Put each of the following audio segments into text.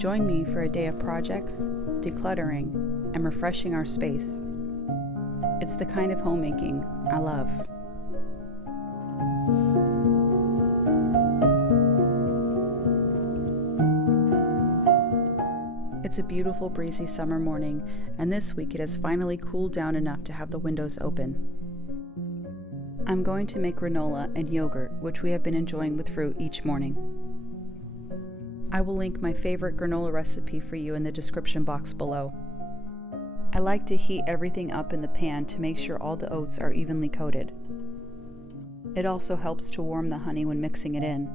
Join me for a day of projects, decluttering, and refreshing our space. It's the kind of homemaking I love. It's a beautiful breezy summer morning, and this week it has finally cooled down enough to have the windows open. I'm going to make granola and yogurt, which we have been enjoying with fruit each morning. I will link my favorite granola recipe for you in the description box below. I like to heat everything up in the pan to make sure all the oats are evenly coated. It also helps to warm the honey when mixing it in.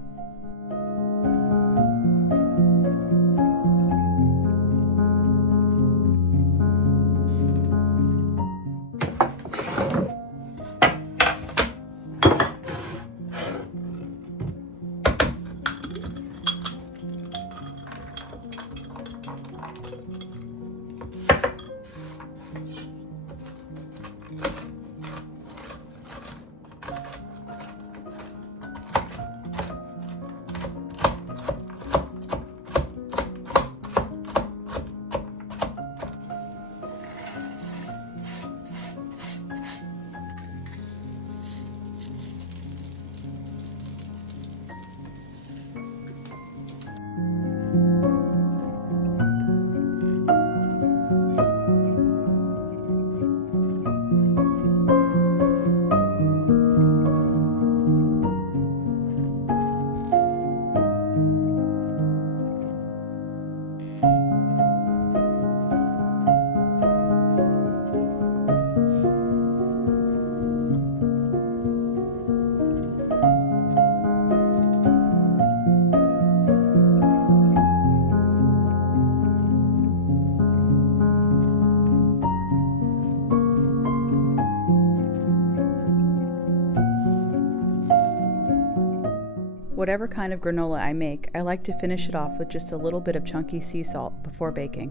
Whatever kind of granola I make, I like to finish it off with just a little bit of chunky sea salt before baking.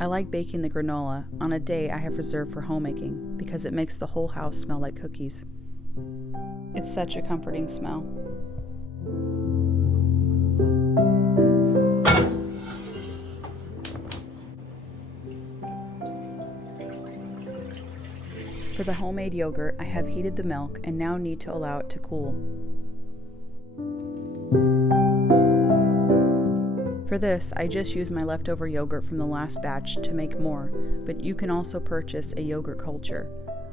I like baking the granola on a day I have reserved for homemaking because it makes the whole house smell like cookies. It's such a comforting smell. For the homemade yogurt, I have heated the milk and now need to allow it to cool. For this, I just use my leftover yogurt from the last batch to make more, but you can also purchase a yogurt culture.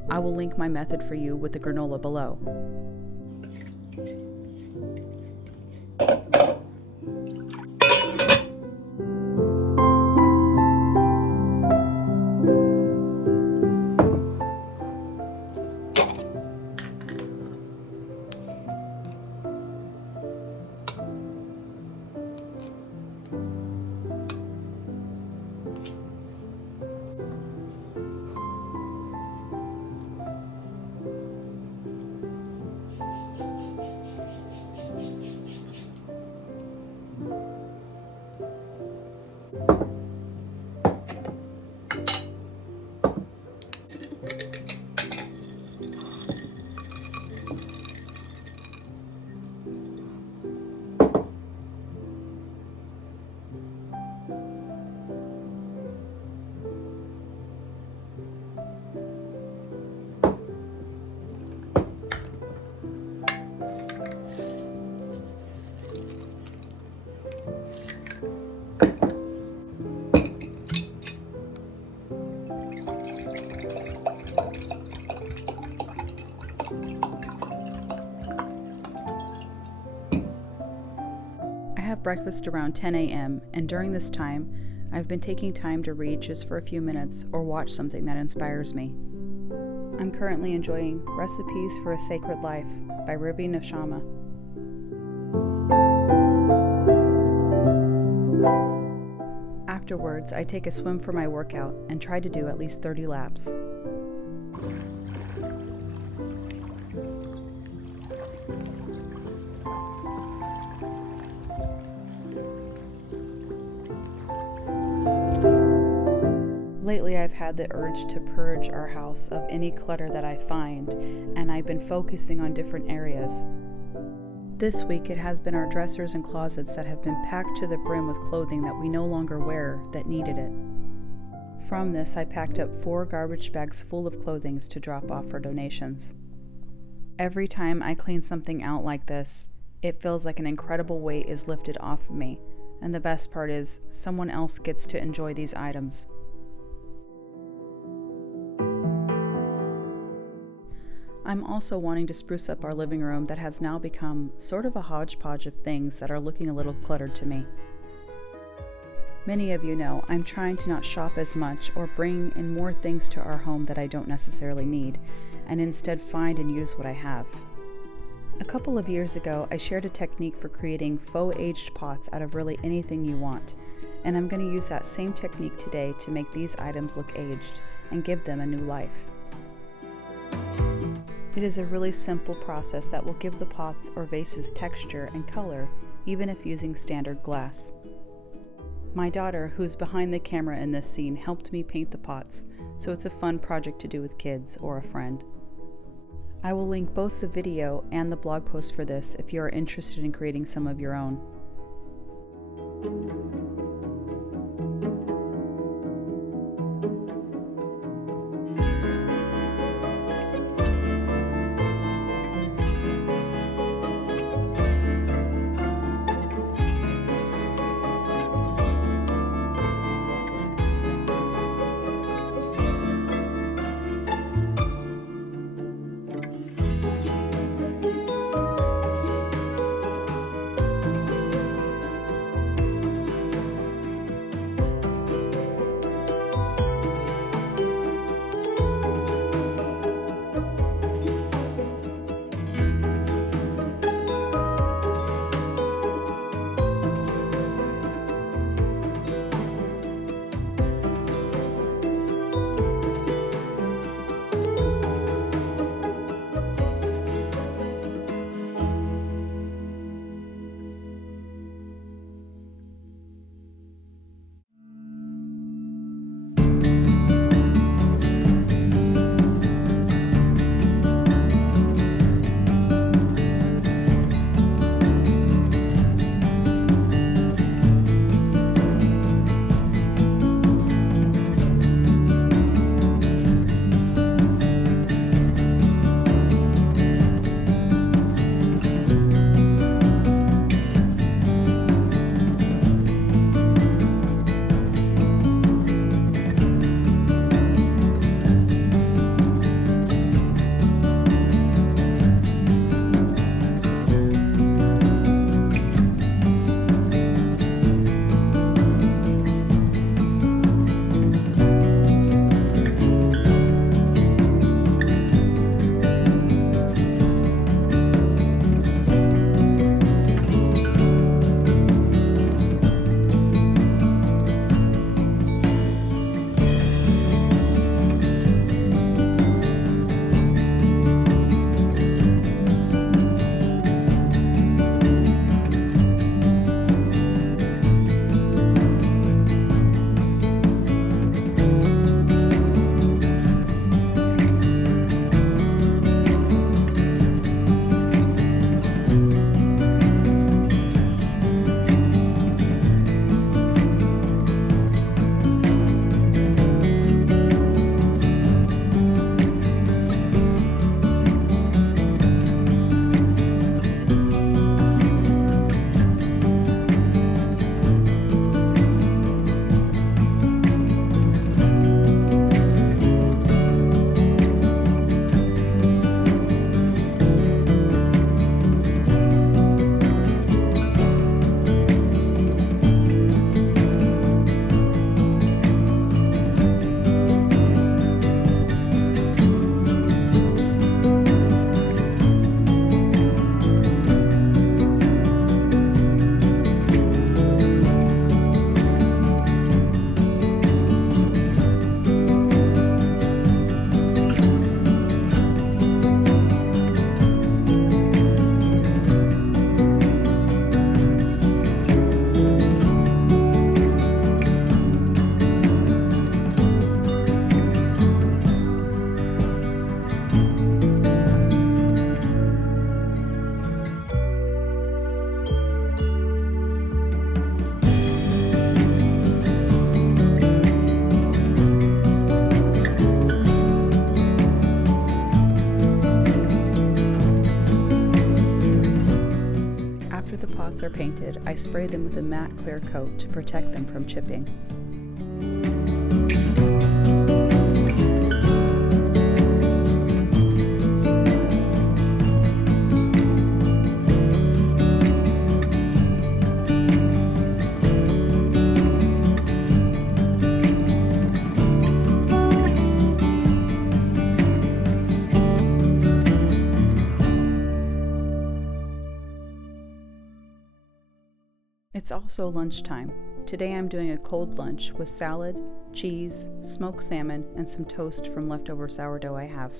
I will link my method for you with the granola below. have breakfast around 10 a.m., and during this time, I've been taking time to read just for a few minutes or watch something that inspires me. I'm currently enjoying Recipes for a Sacred Life by Ruby Neshama. Afterwards, I take a swim for my workout and try to do at least 30 laps. Lately, I've had the urge to purge our house of any clutter that I find, and I've been focusing on different areas. This week, it has been our dressers and closets that have been packed to the brim with clothing that we no longer wear that needed it. From this, I packed up 4 garbage bags full of clothing to drop off for donations. Every time I clean something out like this, it feels like an incredible weight is lifted off of me, and the best part is, someone else gets to enjoy these items. I'm also wanting to spruce up our living room that has now become sort of a hodgepodge of things that are looking a little cluttered to me. Many of you know I'm trying to not shop as much or bring in more things to our home that I don't necessarily need, and instead find and use what I have. A couple of years ago, I shared a technique for creating faux aged pots out of really anything you want, and I'm going to use that same technique today to make these items look aged and give them a new life. It is a really simple process that will give the pots or vases texture and color, even if using standard glass. My daughter, who's behind the camera in this scene, helped me paint the pots, so it's a fun project to do with kids or a friend. I will link both the video and the blog post for this if you are interested in creating some of your own. the pots are painted, I spray them with a matte clear coat to protect them from chipping. It's also lunchtime. Today I'm doing a cold lunch with salad, cheese, smoked salmon, and some toast from leftover sourdough I have.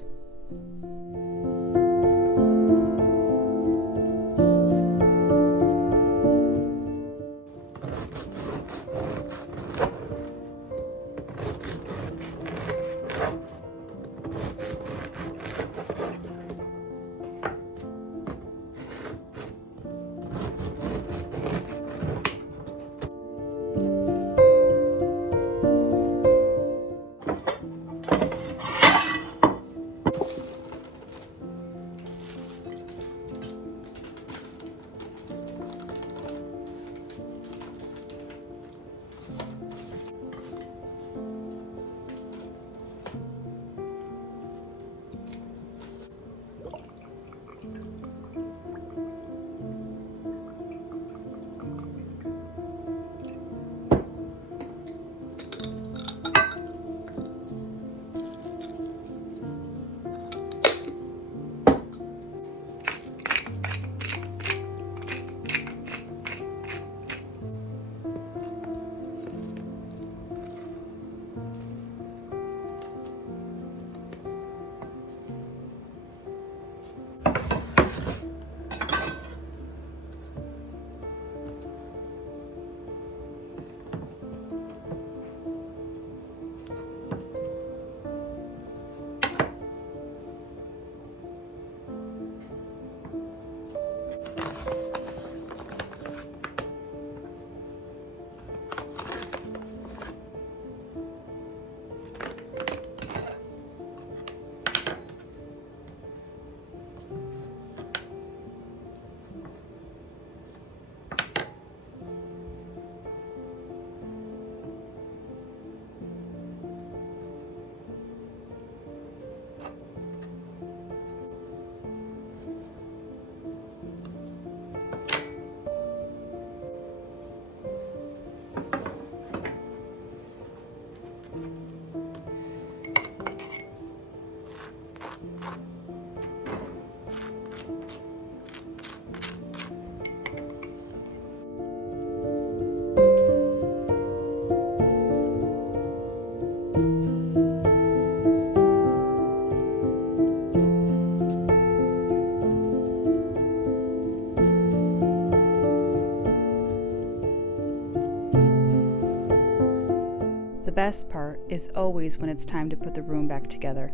The best part is always when it's time to put the room back together.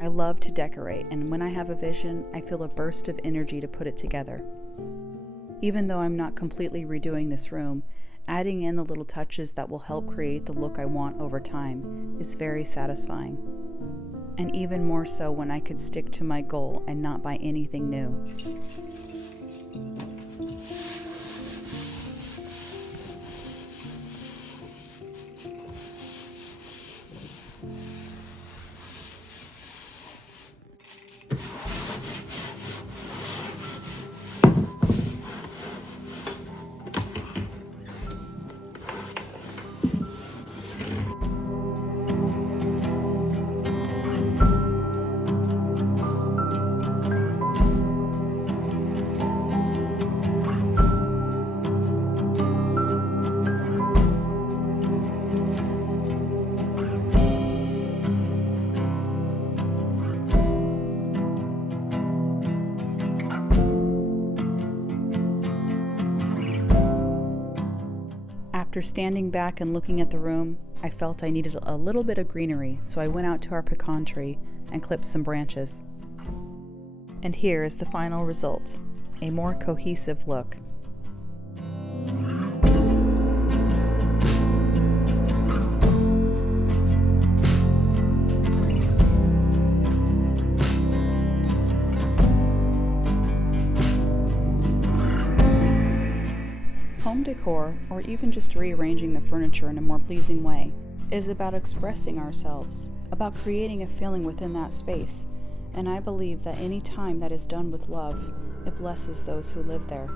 I love to decorate, and when I have a vision, I feel a burst of energy to put it together. Even though I'm not completely redoing this room, adding in the little touches that will help create the look I want over time is very satisfying. And even more so when I could stick to my goal and not buy anything new. After standing back and looking at the room, I felt I needed a little bit of greenery, so I went out to our pecan tree and clipped some branches. And here is the final result, a more cohesive look. Home decor, or even just rearranging the furniture in a more pleasing way, is about expressing ourselves, about creating a feeling within that space, and I believe that any time that is done with love, it blesses those who live there.